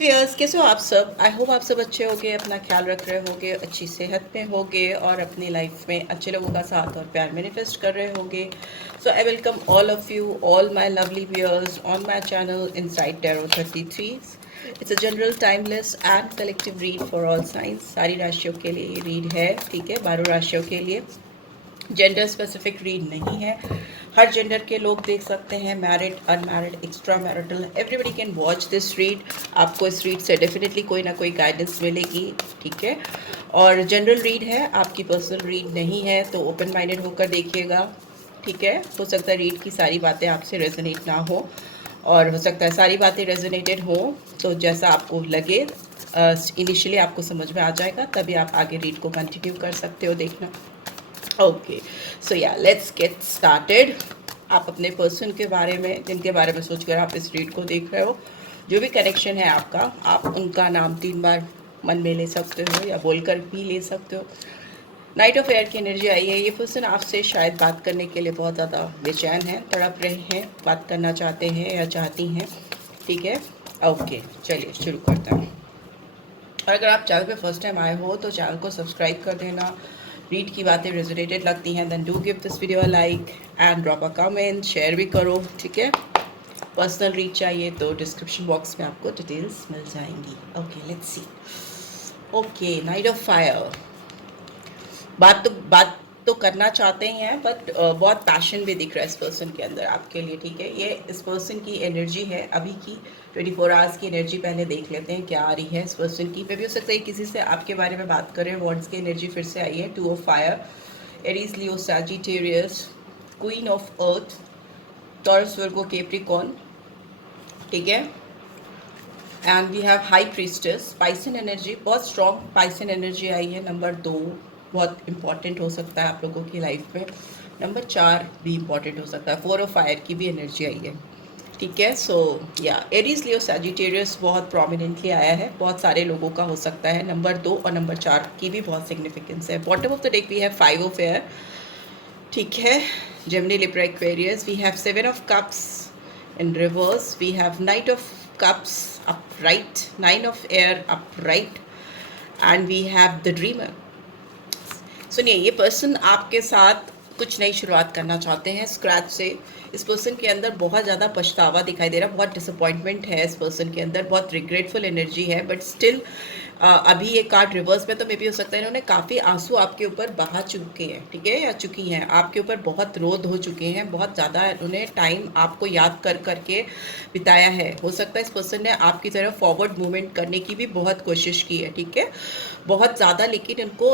Yes, कैसे हो आप सब? आई होप आप सब अच्छे होगे, अपना ख्याल रख रहे होगे, अच्छी सेहत में होगे और अपनी लाइफ में अच्छे लोगों का साथ और प्यार मैनिफेस्ट कर रहे होगे। So I welcome all of you, all my lovely viewers on my channel inside tarot 33। It's a general timeless and collective read for all signs. सारी राशियों के लिए ये रीड है, ठीक है, 12 राशियों के लिए। जेंडर स्पेसिफिक रीड नहीं है, हर जेंडर के लोग देख सकते हैं, married, unmarried, extra marital, everybody can watch this read. आपको इस रीड से डेफिनेटली कोई ना कोई गाइडेंस मिलेगी, ठीक है। और जनरल रीड है, आपकी पर्सनल रीड नहीं है, तो ओपन माइंडेड होकर देखिएगा, ठीक है। हो सकता है रीड की सारी बातें आपसे रेजोनेट ना हो, और हो सकता है सारी बातें रेजोनेटेड हो, तो जैसा आपको लगे इनिशियली आपको समझ में आ जाएगा, तभी आप आगे रीड को कंटिन्यू कर सकते हो देखना। ओके, सो या लेट्स गेट स्टार्टेड। आप अपने पर्सन के बारे में, जिनके बारे में सोचकर आप इस रीड को देख रहे हो, जो भी कनेक्शन है आपका, आप उनका नाम 3 बार मन में ले सकते हो या बोलकर भी ले सकते हो। नाइट ऑफ एयर की एनर्जी आई है। ये पर्सन आपसे शायद बात करने के लिए बहुत ज़्यादा बेचैन है, तड़प रहे हैं, बात करना चाहते हैं या चाहती हैं, ठीक है। ओके, चलिए शुरू करते हैं। और अगर आप चैनल पे फर्स्ट टाइम आए हो तो चैनल को सब्सक्राइब कर देना। रीड की बातें रेजोनेटेड लगती हैं then do give this video a like and drop a comment, share भी करो, ठीक है। पर्सनल रीड चाहिए तो डिस्क्रिप्शन बॉक्स में आपको डिटेल्स मिल जाएंगी। Okay, let's see. Okay, night of fire. बात तो करना चाहते हैं, बट बहुत पैशन भी दिख रहा है इस पर्सन के अंदर आपके लिए, ठीक है। ये इस पर्सन की एनर्जी है अभी की 24 आवर्स की एनर्जी। पहले देख लेते हैं क्या आ रही है इस पर्सन की। पे भी हो सकता है किसी से आपके बारे में बात करें। वर्ड्स की एनर्जी फिर से आई है, 2 of fire, Aries, Leo, Sagittarius, queen of earth, Taurus, Virgo, Capricorn, ठीक है। And we have high priestess, Piscean energy, बहुत स्ट्रॉन्ग पाइसन एनर्जी आई है। नंबर 2 बहुत इंपॉर्टेंट हो सकता है आप लोगों की लाइफ में। नंबर 4 भी इंपॉर्टेंट हो सकता है। 4 ऑफ फायर की भी एनर्जी आई है, ठीक है। सो या एरीज, लियो, सैजिटेरियस बहुत प्रोमिनेंटली आया है, बहुत सारे लोगों का हो सकता है। नंबर 2 और नंबर 4 की भी बहुत सिग्निफिकेंस है। Bottom of the deck we have 5 of air, ठीक है। Gemini, Libra, Aquarius, we have 7 of cups in reverse, we have knight of cups upright, 9 of air upright, and we have the dreamer. सुनिए, ये person आपके साथ कुछ नई शुरुआत करना चाहते हैं स्क्रैच से। इस पर्सन के अंदर बहुत ज़्यादा पछतावा दिखाई दे रहा है, बहुत डिसअपॉइंटमेंट है इस पर्सन के अंदर, बहुत रिग्रेटफुल एनर्जी है, बट स्टिल अभी ये कार्ड रिवर्स में, तो मे भी हो सकता है इन्होंने काफ़ी आंसू आपके ऊपर बहा चुके हैं, ठीक है, या चुकी हैं, आपके ऊपर बहुत रोध हो चुके हैं, बहुत ज़्यादा उन्हें टाइम आपको याद कर करके बिताया है। हो सकता है इस पर्सन ने आपकी तरफ फॉरवर्ड मूवमेंट करने की भी बहुत कोशिश की है, ठीक है, बहुत ज़्यादा, लेकिन इनको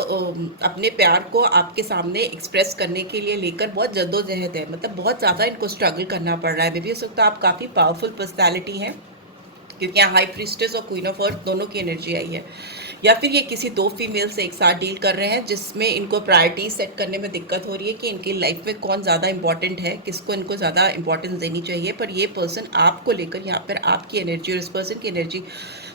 अपने प्यार को आपके सामने एक्सप्रेस करने के लिए लेकर बहुत जद्दोजहद है, मतलब बहुत ज़्यादा इनको स्ट्रगल करना पड़ रहा है। मे भी हो सकता है आप काफ़ी पावरफुल पर्सनैलिटी हैं, क्योंकि यहाँ हाई प्रीस्टेस और क्वीन ऑफ अर्थ दोनों की एनर्जी आई है। या फिर ये किसी 2 फीमेल से एक साथ डील कर रहे हैं, जिसमें इनको प्रायोरिटी सेट करने में दिक्कत हो रही है कि इनकी लाइफ में कौन ज़्यादा इंपॉर्टेंट है, किसको इनको ज़्यादा इंपॉर्टेंस देनी चाहिए। पर ये पर्सन आपको लेकर यहाँ पर आपकी एनर्जी और इस पर्सन की एनर्जी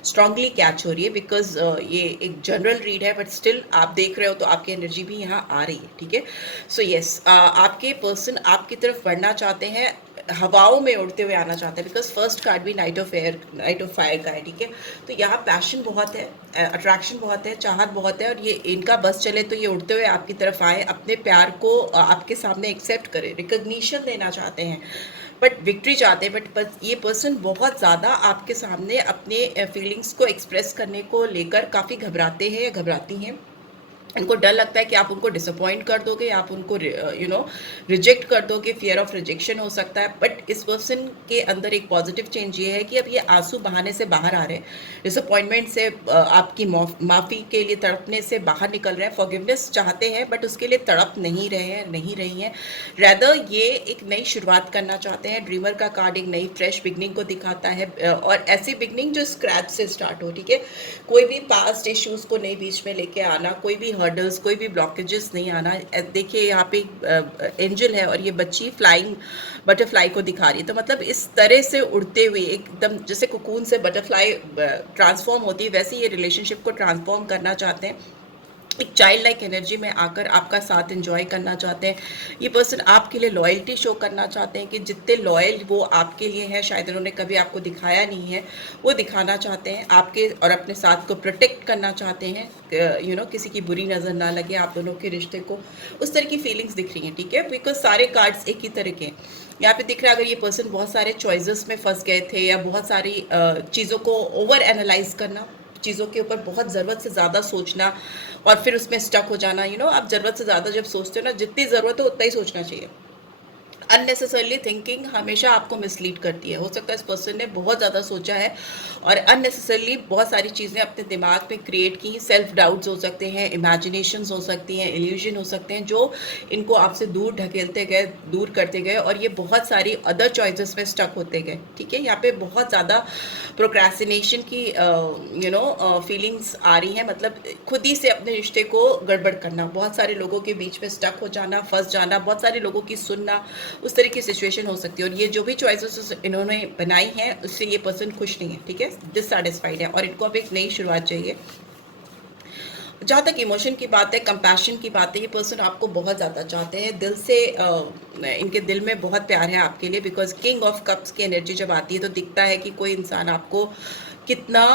स्ट्रांगली कैच हो रही है, बिकॉज ये एक जनरल रीड है, बट स्टिल आप देख रहे हो तो आपकी एनर्जी भी यहाँ आ रही है, ठीक है। सो यस, आपके पर्सन आपकी तरफ बढ़ना चाहते हैं, हवाओं में उड़ते हुए आना चाहते हैं, बिकॉज फर्स्ट कार्ड भी night of air, night of fire का है, ठीक है। तो यहाँ पैशन बहुत है, अट्रैक्शन बहुत है, चाहत बहुत है, और ये इनका बस चले तो ये उड़ते हुए आपकी तरफ आए, अपने प्यार को आपके सामने एक्सेप्ट करें, रिकग्निशन देना चाहते हैं, बट विक्ट्री चाहते हैं। बट ये पर्सन बहुत ज़्यादा आपके सामने अपने फीलिंग्स को एक्सप्रेस करने को लेकर काफ़ी घबराते हैं या घबराती हैं। इनको डर लगता है कि आप उनको डिसअपॉइंट कर दोगे, आप उनको रिजेक्ट कर दोगे, फियर ऑफ रिजेक्शन हो सकता है। बट इस पर्सन के अंदर एक पॉजिटिव चेंज ये है कि अब ये आंसू बहाने से बाहर आ रहे हैं, डिसअपॉइंटमेंट से, आपकी माफ़ी के लिए तड़पने से बाहर निकल रहे हैं, फॉरगिवनेस चाहते हैं, बट उसके लिए तड़प नहीं रहे हैं, नहीं रही हैं। रैदर ये एक नई शुरुआत करना चाहते हैं। ड्रीमर का कार्ड एक नई फ्रेश बिगनिंग को दिखाता है, और ऐसी बिगनिंग जो स्क्रैच से स्टार्ट हो, ठीक है। कोई भी पास्ट इश्यूज़ को नहीं बीच में लेके आना, कोई भी हर्डल्स, कोई भी ब्लॉकेजेस नहीं आना। देखिए यहाँ पे एंजल है और ये बच्ची फ्लाइंग बटरफ्लाई को दिखा रही है, तो मतलब इस तरह से उड़ते हुए एकदम जैसे कुकून से बटरफ्लाई ट्रांसफॉर्म होती है, वैसे ये रिलेशनशिप को ट्रांसफॉर्म करना चाहते हैं। एक चाइल्ड लाइक एनर्जी में आकर आपका साथ एंजॉय करना चाहते हैं। ये पर्सन आपके लिए लॉयल्टी शो करना चाहते हैं कि जितने लॉयल वो आपके लिए हैं, शायद उन्होंने कभी आपको दिखाया नहीं है, वो दिखाना चाहते हैं आपके, और अपने साथ को प्रोटेक्ट करना चाहते हैं। किसी की बुरी नज़र ना लगे आप दोनों के रिश्ते को, उस तरह की फीलिंग्स दिख रही हैं। ठीक है, बिकॉज सारे कार्ड्स एक ही तरह के हैं। यहाँ पे दिख रहा है अगर ये पर्सन बहुत सारे चॉइसेस में फंस गए थे, या बहुत सारी चीज़ों को ओवर एनालाइज करना, चीज़ों के ऊपर बहुत ज़रूरत से ज़्यादा सोचना और फिर उसमें स्टक हो जाना। आप ज़रूरत से ज़्यादा जब सोचते हो ना, जितनी ज़रूरत है उतना ही सोचना चाहिए। अननेसेसरली थिंकिंग हमेशा आपको मिसलीड करती है। हो सकता है इस पर्सन ने बहुत ज़्यादा सोचा है और अननेसेसरली बहुत सारी चीज़ें अपने दिमाग में क्रिएट की। सेल्फ डाउट्स हो सकते हैं, इमेजिनेशंस हो सकती हैं, इल्यूजन हो सकते हैं, जो इनको आपसे दूर ढकेलते गए, दूर करते गए, और ये बहुत सारी अदर चॉइसेस में स्टक होते गए। ठीक है, यहाँ पे बहुत ज़्यादा प्रोक्रेस्टिनेशन की फीलिंग्स आ रही हैं, मतलब खुद ही से अपने रिश्ते को गड़बड़ करना, बहुत सारे लोगों के बीच में स्टक हो जाना, फंस जाना, बहुत सारे लोगों की सुनना, उस तरह की सिचुएशन हो सकती है। और ये जो भी चॉइसेस इन्होंने बनाई हैं उससे ये पर्सन खुश नहीं है। ठीक है, डिससैटिस्फाइड है और इनको अब एक नई शुरुआत चाहिए। जहाँ तक इमोशन की बात है, कंपैशन की बात है, ये पर्सन आपको बहुत ज़्यादा चाहते हैं दिल से। इनके दिल में बहुत प्यार है आपके लिए, बिकॉज किंग ऑफ कप्स की एनर्जी जब आती है तो दिखता है कि कोई इंसान आपको कितना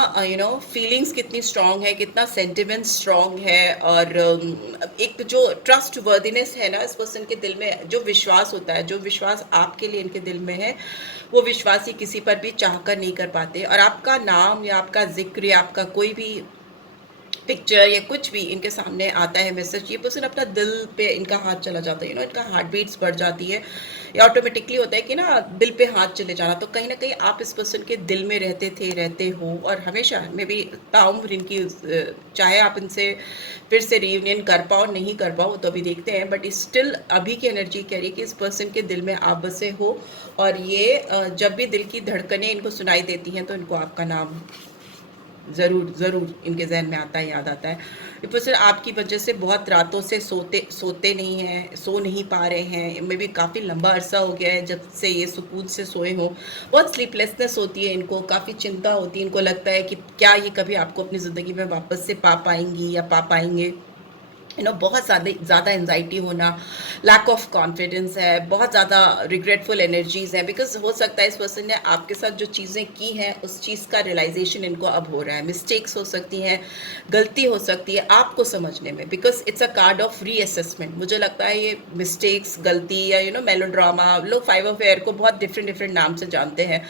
फीलिंग्स कितनी स्ट्रांग है, कितना सेंटिमेंट स्ट्रांग है, और एक जो ट्रस्ट वर्दिनेस है ना इस पर्सन के दिल में, जो विश्वास होता है, जो विश्वास आपके लिए इनके दिल में है, वो विश्वास ही किसी पर भी चाह कर नहीं कर पाते। और आपका नाम या आपका जिक्र या आपका कोई भी पिक्चर या कुछ भी इनके सामने आता है, मैसेज, ये पर्सन अपना दिल पे इनका हाथ चला जाता है। इनका हार्ट बीट्स बढ़ जाती है, या ऑटोमेटिकली होता है कि ना दिल पे हाथ चले जाना। तो कहीं ना कहीं आप इस पर्सन के दिल में रहते हो, और हमेशा में भी ताउम्र इनकी, चाहे आप इनसे फिर से रीयूनियन कर पाओ नहीं कर पाओ तो अभी देखते हैं, बट स्टिल अभी की एनर्जी कह रही है कि इस पर्सन के दिल में आप बसे हो। और ये जब भी दिल की धड़कनें इनको सुनाई देती हैं तो इनको आपका नाम ज़रूर ज़रूर इनके जहन में आता है, याद आता है। ये पर्सन आपकी वजह से बहुत रातों से सोते नहीं हैं, सो नहीं पा रहे हैं। मे भी काफ़ी लंबा अरसा हो गया है जब से ये सुकून से सोए हों। बहुत स्लीपलेसनेस होती है इनको, काफ़ी चिंता होती है इनको, लगता है कि क्या ये कभी आपको अपनी ज़िंदगी में वापस से पा पाएंगी या पा पाएंगे। बहुत ज़्यादा एंजाइटी होना, लैक ऑफ कॉन्फिडेंस है, बहुत ज़्यादा रिग्रेटफुल एनर्जीज हैं, बिकॉज हो सकता है इस पर्सन ने आपके साथ जो चीज़ें की हैं उस चीज़ का रियलाइजेशन इनको अब हो रहा है। मिस्टेक्स हो सकती हैं, गलती हो सकती है आपको समझने में, because it's a card of reassessment. मुझे लगता है ये मिस्टेक्स, गलती, या मेलोड्रामा, लोग फाइव ऑफ एयर को बहुत डिफरेंट नाम से जानते हैं,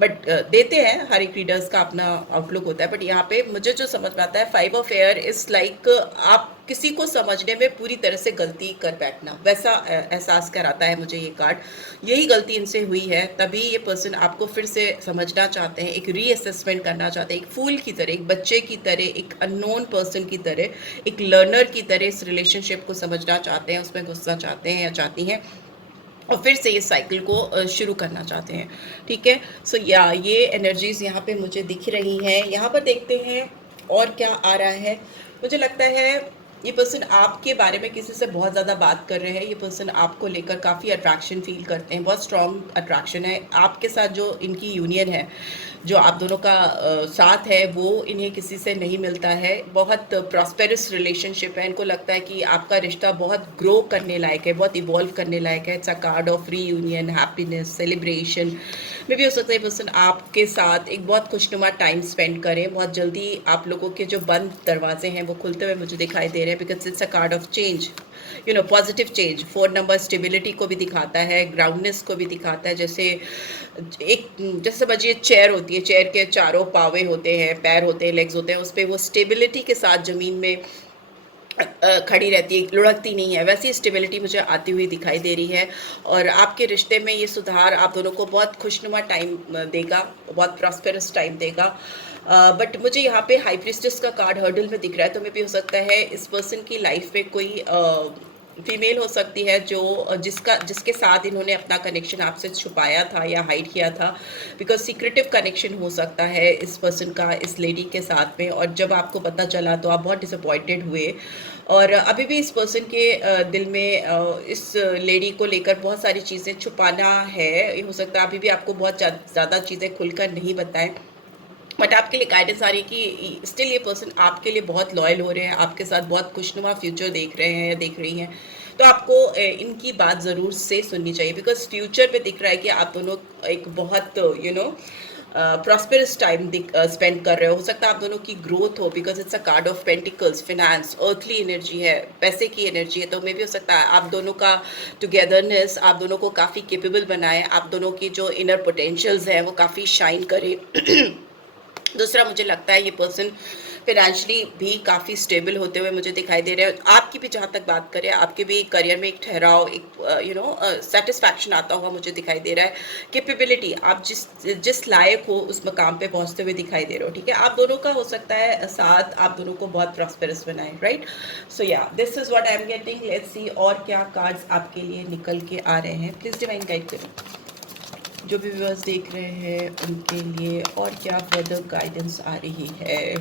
बट देते हैं, हर एक रीडर्स का अपना आउटलुक होता है। बट यहाँ पे मुझे जो समझ में आता है, five of air is like आप किसी को समझने में पूरी तरह से गलती कर बैठना, वैसा एहसास कराता है मुझे ये कार्ड। यही गलती इनसे हुई है, तभी ये पर्सन आपको फिर से समझना चाहते हैं, एक रीअसेसमेंट करना चाहते हैं, एक फूल की तरह, एक बच्चे की तरह, एक अननोन पर्सन की तरह, एक लर्नर की तरह इस रिलेशनशिप को समझना चाहते हैं, उसमें घुसना चाहते हैं या चाहती हैं, और फिर से ये साइकिल को शुरू करना चाहते हैं। ठीक है, सो या ये एनर्जीज यहाँ पे मुझे दिख रही हैं। यहाँ पर देखते हैं और क्या आ रहा है। मुझे लगता है ये पर्सन आपके बारे में किसी से बहुत ज़्यादा बात कर रहे हैं। ये पर्सन आपको लेकर काफ़ी अट्रैक्शन फील करते हैं, बहुत स्ट्रॉन्ग अट्रैक्शन है आपके साथ। जो इनकी यूनियन है, जो आप दोनों का साथ है, वो इन्हें किसी से नहीं मिलता है। बहुत प्रॉस्पेरस रिलेशनशिप है। इनको लगता है कि आपका रिश्ता बहुत ग्रो करने लायक है, बहुत इवॉल्व करने लायक है। It's a card of reunion, happiness, celebration. मे भी हो सकता है पर्सन आपके साथ एक बहुत खुशनुमा टाइम स्पेंड करें। बहुत जल्दी आप लोगों के जो बंद दरवाजे हैं वो खुलते हुए मुझे दिखाई दे रहे हैं, because it's a card of change, positive change. 4 number stability को भी दिखाता है, ग्राउंडनेस को भी दिखाता है। जैसे समझिए चेयर होती है, चेयर के चारों पावे होते हैं, पैर होते हैं, लेग्स होते हैं, उस पर वो स्टेबिलिटी के साथ ज़मीन में खड़ी रहती है, लुढ़कती नहीं है, वैसी स्टेबिलिटी मुझे आती हुई दिखाई दे रही है। और आपके रिश्ते में ये सुधार आप दोनों को बहुत खुशनुमा टाइम देगा, बहुत प्रॉस्पेरस टाइम देगा। बट मुझे यहाँ पे हाई प्रीस्टेस का कार्ड हर्डल में दिख रहा है, तो मे भी हो सकता है इस पर्सन की लाइफ में कोई फीमेल हो सकती है जो जिसके साथ इन्होंने अपना कनेक्शन आपसे छुपाया था या हाइड किया था, बिकॉज सीक्रेटिव कनेक्शन हो सकता है इस पर्सन का इस लेडी के साथ में। और जब आपको पता चला तो आप बहुत डिसअपॉइंटेड हुए, और अभी भी इस पर्सन के दिल में इस लेडी को लेकर बहुत सारी चीज़ें छुपाना है। ये हो सकता है अभी भी आपको बहुत ज़्यादा चीज़ें खुलकर नहीं बताएं, बट आपके लिए गाइडेंस आ रही है कि स्टिल ये पर्सन आपके लिए बहुत लॉयल हो रहे हैं, आपके साथ बहुत खुशनुमा फ्यूचर देख रहे हैं या देख रही हैं। तो आपको इनकी बात ज़रूर से सुननी चाहिए, बिकॉज फ्यूचर पे दिख रहा है कि आप दोनों एक बहुत प्रॉस्पेरस टाइम स्पेंड कर रहे हो सकता है आप दोनों की ग्रोथ हो, because it's a card of pentacles, finance, earthly energy है, पैसे की एनर्जी है। तो मे भी हो सकता है आप दोनों का टुगेदरनेस आप दोनों को काफ़ी केपेबल बनाए, आप दोनों की जो इनर पोटेंशियल्स हैं वो काफ़ी शाइन करे। दूसरा, मुझे लगता है ये पर्सन फाइनेंशियली भी काफ़ी स्टेबल होते हुए मुझे दिखाई दे रहे हैं। आपकी भी जहाँ तक बात करें, आपके भी करियर में एक ठहराव, एक सेटिस्फैक्शन आता हुआ मुझे दिखाई दे रहा है। कैपेबिलिटी, आप जिस लायक हो उस मकाम पे पहुँचते हुए दिखाई दे रहे हो, ठीक है। आप दोनों का हो सकता है साथ आप दोनों को बहुत प्रॉस्पेरस बनाए, right. So yeah this is what I am getting. Let's सी और क्या कार्ड्स आपके लिए निकल के आ रहे हैं। प्लीज़ डिवाइन गाइड करें जो भी व्यूअर्स देख रहे हैं उनके लिए, और क्या फर्दर गाइडेंस आ रही है।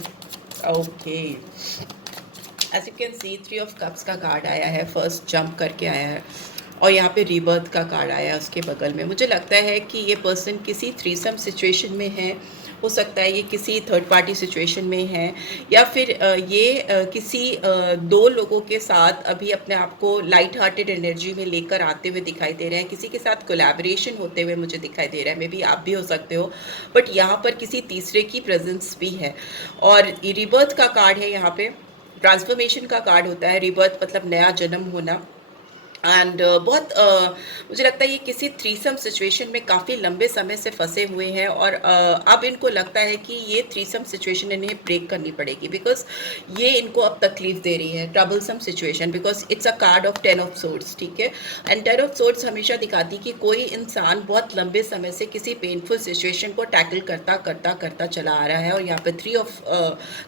Okay, as you can see 3 of cups का कार्ड आया है, फर्स्ट जंप करके आया है, और यहाँ पे रीबर्थ का कार्ड आया है उसके बगल में। मुझे लगता है कि ये पर्सन किसी थ्रीसम सिचुएशन में है, हो सकता है ये किसी थर्ड पार्टी सिचुएशन में है, या फिर ये किसी दो लोगों के साथ अभी अपने आप को लाइट हार्टेड एनर्जी में लेकर आते हुए दिखाई दे रहे हैं। किसी के साथ कोलैबोरेशन होते हुए मुझे दिखाई दे रहा है, मे बी आप भी हो सकते हो, बट यहाँ पर किसी तीसरे की प्रेजेंस भी है। और रिबर्थ का कार्ड है, यहाँ पे ट्रांसफॉर्मेशन का कार्ड होता है। रिबर्थ मतलब नया जन्म होना। एंड बहुत मुझे लगता है ये किसी थ्रीसम सिचुएशन में काफ़ी लंबे समय से फंसे हुए हैं, और अब इनको लगता है कि ये थ्रीसम सिचुएशन इन्हें ब्रेक करनी पड़ेगी, बिकॉज ये इनको अब तकलीफ दे रही है। Troublesome situation, because it's a card of 10 of swords, ठीक है। एंड 10 ऑफ सोर्ड्स हमेशा दिखाती कि कोई इंसान बहुत लंबे समय से किसी पेनफुल सिचुएशन को टैकल करता करता करता चला आ रहा है, और यहाँ पे 3 ऑफ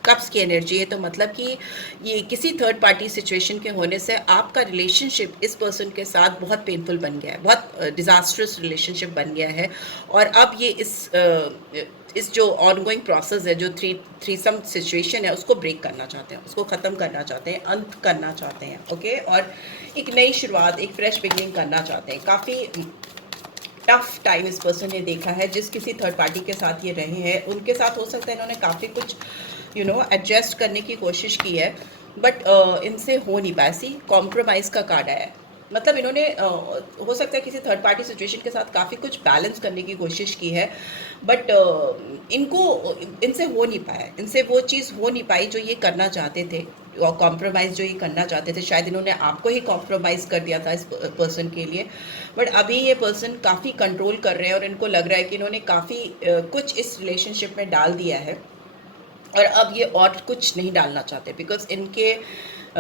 कप्स की एनर्जी है। तो मतलब कि ये किसी थर्ड पार्टी सिचुएशन के होने से आपका रिलेशनशिप इस पर्सन के साथ बहुत पेनफुल बन गया है, बहुत डिजास्टरस रिलेशनशिप बन गया है, और अब ये इस जो ऑनगोइंग प्रोसेस है, जो थ्रीसम सिचुएशन है, उसको ब्रेक करना चाहते हैं, उसको ख़त्म करना चाहते हैं, अंत करना चाहते हैं, ओके। और एक नई शुरुआत, एक फ्रेश बिगिनिंग करना चाहते हैं। काफ़ी टफ टाइम इस पर्सन ने देखा है, जिस किसी थर्ड पार्टी के साथ ये रहे हैं उनके साथ हो सकता है इन्होंने काफ़ी कुछ एडजस्ट करने की कोशिश की है, बट इनसे हो नहीं पाया। सी कॉम्प्रोमाइज़ का कार्ड आया है, मतलब इन्होंने हो सकता है किसी थर्ड पार्टी सिचुएशन के साथ काफ़ी कुछ बैलेंस करने की कोशिश की है, बट इनसे हो नहीं पाया, इनसे वो चीज़ हो नहीं पाई जो ये करना चाहते थे, और कॉम्प्रोमाइज़ जो ये करना चाहते थे। शायद इन्होंने आपको ही कॉम्प्रोमाइज़ कर दिया था इस पर्सन के लिए, बट अभी ये पर्सन काफ़ी कंट्रोल कर रहे हैं, और इनको लग रहा है कि इन्होंने काफ़ी कुछ इस रिलेशनशिप में डाल दिया है, और अब ये और कुछ नहीं डालना चाहते, बिकॉज इनके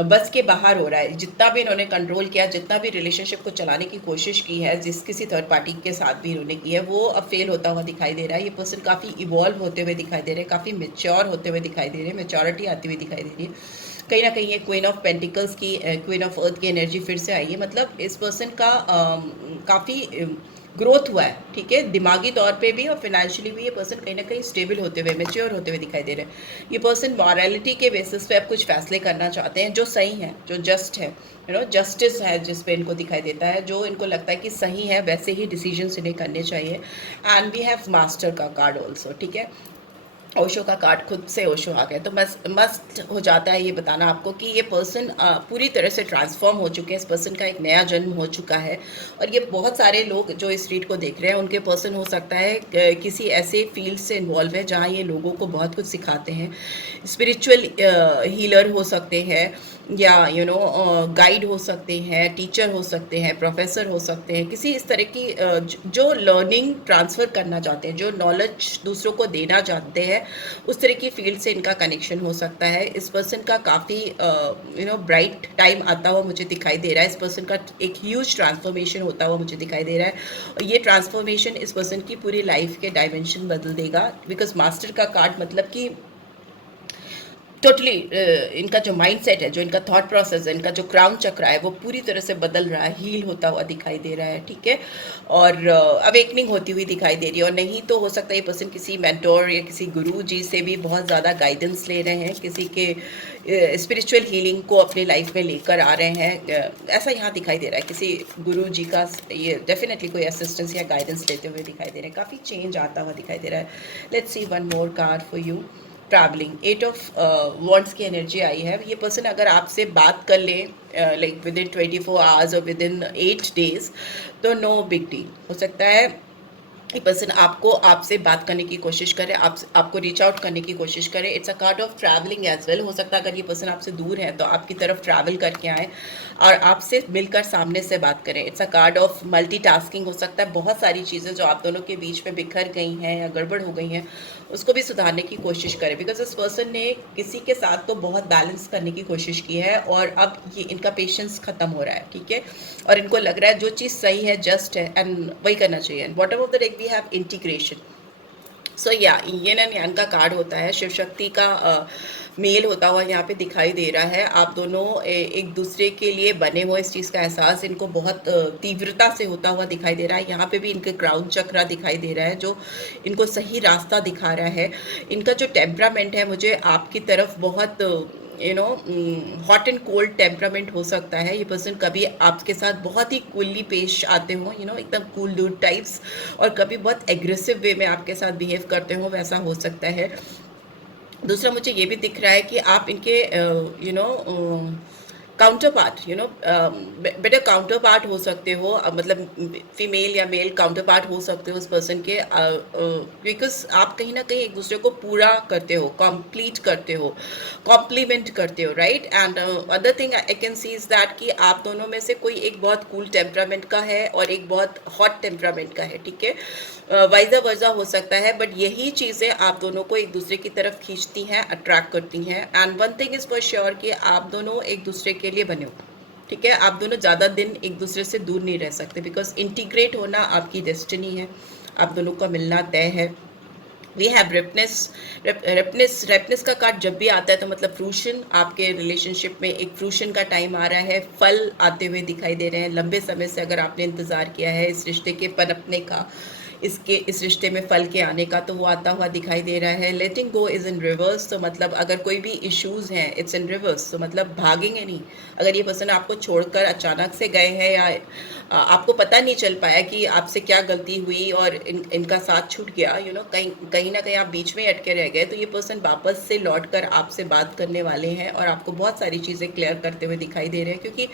बस के बाहर हो रहा है। जितना भी इन्होंने कंट्रोल किया, जितना भी रिलेशनशिप को चलाने की कोशिश की है, जिस किसी थर्ड पार्टी के साथ भी इन्होंने की है, वो अब फेल होता हुआ दिखाई दे रहा है। ये पर्सन काफ़ी इवॉल्व होते हुए दिखाई दे रहे हैं, काफ़ी मेच्योर होते हुए दिखाई दे रहे हैं, मेच्योरिटी आती हुई दिखाई दे रही है। कहीं ना कहीं ये क्वीन ऑफ पेंटिकल्स की, क्वीन ऑफ अर्थ की एनर्जी फिर से आई है। मतलब इस पर्सन का काफ़ी ग्रोथ हुआ है, ठीक है, दिमागी तौर पे भी और फिनेंशियली भी। ये पर्सन कहीं ना कहीं स्टेबल होते हुए, मेच्योर होते हुए दिखाई दे रहे हैं। ये पर्सन मॉरलिटी के बेसिस पे अब कुछ फैसले करना चाहते हैं जो सही है, जो जस्ट है, जस्टिस है जिस पे इनको दिखाई देता है, जो इनको लगता है कि सही है, वैसे ही डिसीजंस इन्हें करने चाहिए। एंड वी हैव मास्टर का कार्ड ऑल्सो, ठीक है। ओशो का कार्ड खुद से ओशो आ गया, तो मस्ट हो जाता है ये बताना आपको कि ये पर्सन पूरी तरह से ट्रांसफॉर्म हो चुके हैं। इस पर्सन का एक नया जन्म हो चुका है, और ये बहुत सारे लोग जो इस रीड को देख रहे हैं उनके पर्सन हो सकता है किसी ऐसे फील्ड से इन्वॉल्व है जहाँ ये लोगों को बहुत कुछ सिखाते हैं। स्पिरिचुअल हीलर हो सकते हैं, या गाइड हो सकते हैं, टीचर हो सकते हैं, प्रोफेसर हो सकते हैं, किसी इस तरह की जो लर्निंग ट्रांसफ़र करना चाहते हैं, जो नॉलेज दूसरों को देना चाहते हैं, उस तरह की फील्ड से इनका कनेक्शन हो सकता है। इस पर्सन का काफ़ी ब्राइट टाइम आता हुआ मुझे दिखाई दे रहा है। इस पर्सन का एक ह्यूज ट्रांसफॉर्मेशन होता हुआ मुझे दिखाई दे रहा है, और ये ट्रांसफॉर्मेशन इस पर्सन की पूरी लाइफ के डायमेंशन बदल देगा, बिकॉज मास्टर का कार्ड मतलब कि टोटली इनका जो माइंडसेट है, जो इनका थॉट प्रोसेस है, इनका जो क्राउन चक्र है, वो पूरी तरह से बदल रहा है, हील होता हुआ दिखाई दे रहा है, ठीक है। और अवेकनिंग होती हुई दिखाई दे रही है। और नहीं तो हो सकता है ये पर्सन किसी मेंटोर या किसी गुरु जी से भी बहुत ज़्यादा गाइडेंस ले रहे हैं, किसी के स्पिरिचुअल हीलिंग को अपनी लाइफ में लेकर आ रहे हैं, ऐसा यहाँ दिखाई दे रहा है। किसी गुरु जी का ये डेफिनेटली कोई असिस्टेंस या गाइडेंस लेते हुए दिखाई दे रहे हैं। काफ़ी चेंज आता हुआ दिखाई दे रहा है। Let's see one more card for you. Travelling, 8 of wands की एनर्जी आई है। ये पर्सन अगर आपसे बात कर ले लाइक विद इन 24 आवर्स और विद इन 8 डेज, तो नो बिग डील। हो सकता है ये पर्सन आपसे बात करने की कोशिश करे, आपको रीच आउट करने की कोशिश करे। It's a card of travelling as well. हो सकता है अगर ये पर्सन आपसे दूर है तो आपकी तरफ ट्रैवल करके आए और आपसे मिलकर सामने से बात करें। It's a card of multitasking. हो सकता है बहुत सारी चीज़ें जो आप दोनों के बीच में बिखर गई हैं या गड़बड़ हो गई हैं, उसको भी सुधारने की कोशिश करें। बिकॉज इस पर्सन ने किसी के साथ तो बहुत बैलेंस करने की कोशिश की है और अब ये इनका पेशेंस ख़त्म हो रहा है, ठीक है। और इनको लग रहा है जो चीज़ सही है, जस्ट है, एंड वही करना चाहिए। And whatever the deck we have integration. So yeah yin and yang का कार्ड होता है, शिव शक्ति का मेल होता हुआ यहाँ पे दिखाई दे रहा है। आप दोनों एक दूसरे के लिए बने हुए, इस चीज़ का एहसास इनको बहुत तीव्रता से होता हुआ दिखाई दे रहा है। यहाँ पे भी इनके क्राउन चक्रा दिखाई दे रहा है जो इनको सही रास्ता दिखा रहा है। इनका जो टेम्परामेंट है, मुझे आपकी तरफ बहुत हॉट एंड कोल्ड टेम्परामेंट हो सकता है। ये पर्सन कभी आपके साथ बहुत ही कूलली पेश आते हो, एकदम कूल डूड टाइप्स, और कभी बहुत एग्रेसिव वे में आपके साथ बिहेव करते हो, वैसा हो सकता है। दूसरा मुझे ये भी दिख रहा है कि आप इनके counter part, better counter part हो सकते हो, मतलब फीमेल या मेल काउंटर पार्ट हो सकते हो उस पर्सन के, बिकॉज आप कहीं ना कहीं एक दूसरे को पूरा करते हो, कंप्लीट करते हो, कॉम्प्लीमेंट करते हो, right. And other thing I can see is that कि आप दोनों में से कोई एक बहुत कूल टेम्परामेंट का है और एक बहुत हॉट टेम्परामेंट का है, ठीक है। वाइजा वर्जा हो सकता है, बट यही चीज़ें आप दोनों को एक दूसरे की तरफ खींचती हैं, अट्रैक्ट करती हैं। And one thing is for sure कि आप दोनों एक दूसरे के लिए बने हो, ठीक है। आप दोनों ज़्यादा दिन एक दूसरे से दूर नहीं रह सकते, बिकॉज इंटीग्रेट होना आपकी डेस्टिनी है, आप दोनों का मिलना तय है। वी हैव रेपनेस का कार्ड जब भी आता है तो मतलब फ्रूशन, आपके रिलेशनशिप में एक फ्रूशन का टाइम आ रहा है, फल आते हुए दिखाई दे रहे हैं। लंबे समय से अगर आपने इंतज़ार किया है इस रिश्ते के पनपने का, इस रिश्ते में फल के आने का, तो वो आता हुआ दिखाई दे रहा है। लेटिंग गो इज़ इन रिवर्स, तो मतलब अगर कोई भी इश्यूज़ हैं, इट्स इन रिवर्स, तो मतलब भागेंगे नहीं। अगर ये पर्सन आपको छोड़कर अचानक से गए हैं या आपको पता नहीं चल पाया कि आपसे क्या गलती हुई और इनका साथ छूट गया, कहीं ना कहीं आप बीच में अटके रह गए, तो ये पर्सन वापस से लौट कर आपसे बात करने वाले हैं और आपको बहुत सारी चीज़ें क्लियर करते हुए दिखाई दे रहे हैं, क्योंकि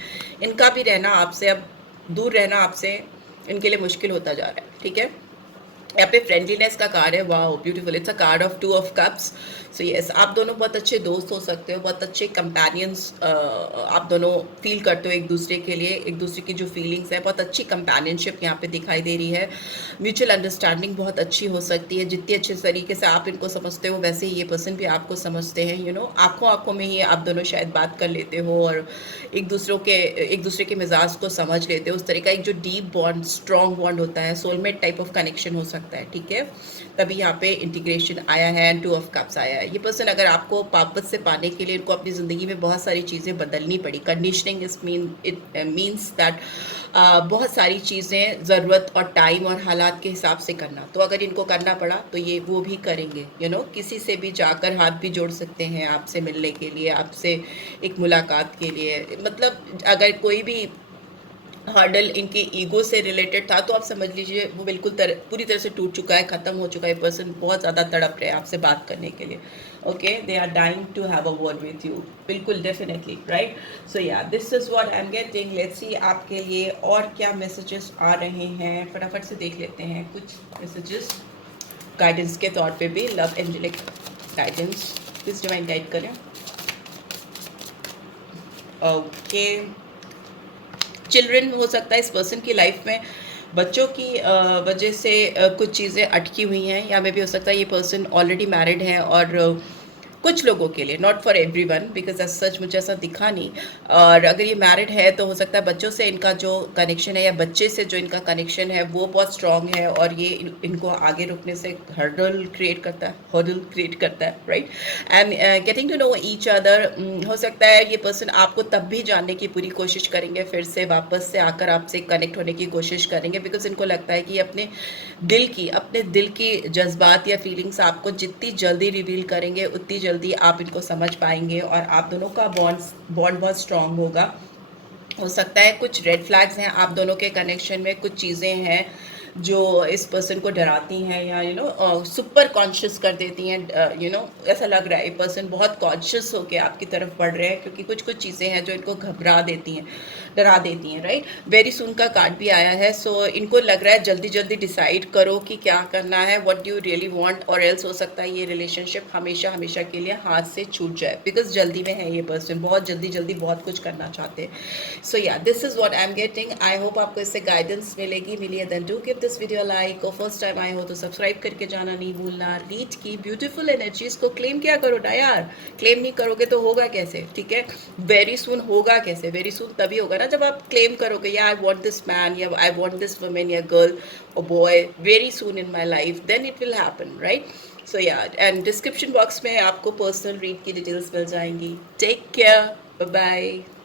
इनका भी रहना आपसे, अब दूर रहना आपसे इनके लिए मुश्किल होता जा रहा है, ठीक है। यहाँ पे फ्रेंडलीनेस का कार्ड है, wow beautiful, it's a card of 2 of cups. So yes, आप दोनों बहुत अच्छे दोस्त हो सकते हो, बहुत अच्छे कंपेनियंस आप दोनों फील करते हो एक दूसरे के लिए, एक दूसरे की जो फीलिंग्स है, बहुत अच्छी कंपेनियनशिप यहाँ पे दिखाई दे रही है। म्यूचुअल अंडरस्टैंडिंग बहुत अच्छी हो सकती है। जितनी अच्छे तरीके से आप इनको समझते हो, वैसे ही ये पर्सन भी आपको समझते हैं। आंखों आंखों में ही आप दोनों शायद बात कर लेते हो और एक दूसरे के मिजाज को समझ लेते हो। उस तरह का एक जो डीप बॉन्ड, स्ट्रॉन्ग बॉन्ड होता है, सोलमेट टाइप ऑफ कनेक्शन हो सकता है, ठीक है। तभी यहाँ पे इंटीग्रेशन आया है एंड 2 ऑफ कप्स आया है। ये पर्सन अगर आपको वापस से पाने के लिए, इनको अपनी ज़िंदगी में बहुत सारी चीज़ें बदलनी पड़ी। कंडीशनिंग इट मीन्स दैट बहुत सारी चीज़ें ज़रूरत और टाइम और हालात के हिसाब से करना। तो अगर इनको करना पड़ा तो ये वो भी करेंगे, किसी से भी जाकर हाथ भी जोड़ सकते हैं आपसे मिलने के लिए, आपसे एक मुलाकात के लिए। मतलब अगर कोई भी हर्डल इनके ईगो से रिलेटेड था तो आप समझ लीजिए वो बिल्कुल पूरी तरह से टूट चुका है, ख़त्म हो चुका है। पर्सन बहुत ज़्यादा तड़प रहे हैं आपसे बात करने के लिए। Okay, they are dying to have a word with you, बिल्कुल definitely, right. So yeah, this is what I am getting. Let's see आपके लिए और क्या मैसेजेस आ रहे हैं, फटाफट से देख लेते हैं कुछ मैसेजेस गाइडेंस के तौर पे भी। Love angelic guidance, please divine guide करें। ओके, चिल्ड्रन हो सकता है इस पर्सन की लाइफ में बच्चों की वजह से कुछ चीज़ें अटकी हुई हैं, या मे भी हो सकता है ये पर्सन ऑलरेडी मैरिड है और कुछ लोगों के लिए, not for everyone, because as such मुझे ऐसा दिखा नहीं। और अगर ये मैरिड है तो हो सकता है बच्चों से इनका जो कनेक्शन है या बच्चे से जो इनका कनेक्शन है वो बहुत स्ट्रांग है, और ये इनको आगे रुकने से हर्डल क्रिएट करता है, right. And getting to know each other, हो सकता है ये पर्सन आपको तब भी जानने की पूरी कोशिश करेंगे, फिर से वापस से आकर आपसे कनेक्ट होने की कोशिश करेंगे, बिकॉज इनको लगता है कि अपने दिल की जज्बात या फीलिंग्स आपको जितनी जल्दी रिवील करेंगे उतनी जल्दी आप इनको समझ पाएंगे, और आप दोनों का बॉन्ड बहुत स्ट्रांग होगा। हो सकता है कुछ रेड फ्लैग्स हैं आप दोनों के कनेक्शन में, कुछ चीज़ें हैं जो इस पर्सन को डराती हैं या सुपर कॉन्शियस कर देती हैं। ऐसा लग रहा है ये पर्सन बहुत कॉन्शियस होकर आपकी तरफ बढ़ रहे हैं, क्योंकि कुछ कुछ चीज़ें हैं जो इनको डरा देती हैं, राइट। वेरी सून का कार्ड भी आया है, सो इनको लग रहा है जल्दी जल्दी डिसाइड करो कि क्या करना है, what do you really want, और एल्स हो सकता है ये रिलेशनशिप हमेशा हमेशा के लिए हाथ से छूट जाए, बिकॉज जल्दी में है ये पर्सन, बहुत जल्दी बहुत कुछ करना चाहते हैं। So yeah, this is what I am getting. I hope आपको इससे गाइडेंस मिली, then do give this video like, और फर्स्ट टाइम आए हो तो सब्सक्राइब करके जाना नहीं भूलना। रीड की ब्यूटीफुल एनर्जीज को क्लेम क्या करो ना यार, क्लेम नहीं करोगे तो होगा कैसे, ठीक है। वेरी सून होगा कैसे, वेरी सून तभी होगा ना जब आप क्लेम करोगे, या आई वांट दिस मैन, या आई वांट दिस वुमन या गर्ल और boy very soon in my life, then it will happen, right. So yeah, and description box में आपको पर्सनल रीड की डिटेल्स मिल जाएंगी। Take care, bye bye.